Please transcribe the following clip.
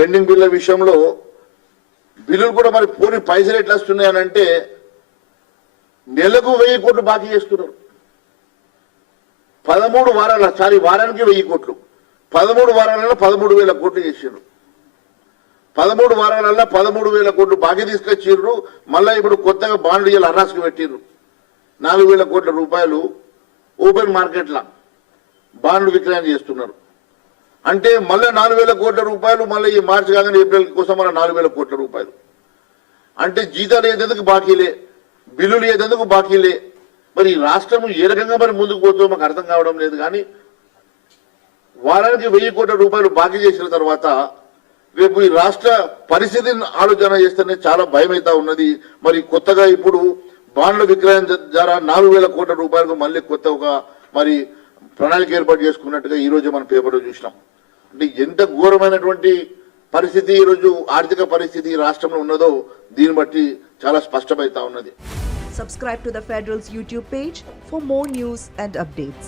Pending బిల్లుల విషయంలో బిల్లులు కూడా మరి పోని పైసలు ఎట్లా వస్తున్నాయని అంటే నెలకు వెయ్యి కోట్లు బాకీ చేస్తున్నారు. పదమూడు వారాల సారీ వారానికి వెయ్యి కోట్లు. పదమూడు వారాలలో పదమూడు వేల కోట్లు చేసారు పదమూడు వారాలలో పదమూడు వేల కోట్లు బాకీ తీసుకొచ్చిర్రు. మళ్ళా ఇప్పుడు కొత్తగా బాండ్లు ఇలా అర్రాసుకు పెట్టిర్రు. నాలుగు వేల కోట్ల రూపాయలు ఓపెన్ మార్కెట్ల బాండ్లు విక్రయం చేస్తున్నారు. అంటే మళ్ళీ నాలుగు వేల కోట్ల రూపాయలు మళ్ళీ ఈ మార్చి కాగానే ఏప్రిల్ కోసం మళ్ళీ నాలుగు వేల కోట్ల రూపాయలు. అంటే జీతాలు ఏదెందుకు బాకీలే బిల్లులు ఏదెందుకు బాకీలే మరి ఈ రాష్ట్రం ఏ రకంగా మరి ముందుకు పోతుందో మాకు అర్థం కావడం లేదు కానీ వారానికి వెయ్యి కోట్ల రూపాయలు బాకీ చేసిన తర్వాత రేపు ఈ రాష్ట్ర పరిస్థితిని ఆలోచన చేస్తేనే చాలా భయం అవుతా ఉన్నది. మరి కొత్తగా ఇప్పుడు బాండ్ల విక్రయం ద్వారా నాలుగు వేల కోట్ల రూపాయలకు మళ్ళీ కొత్త ఒక మరి ప్రణాళిక ఏర్పాటు చేసుకున్నట్టుగా ఈ రోజు మన పేపర్లో చూసినాం అంటే ఎంత ఘోరమైనటువంటి పరిస్థితి ఈ రోజు ఆర్థిక పరిస్థితి రాష్ట్రంలో ఉన్నదో దీన్ని బట్టి చాలా స్పష్టమవుతా ఉన్నది Subscribe to the Federal's YouTube page for more news and updates.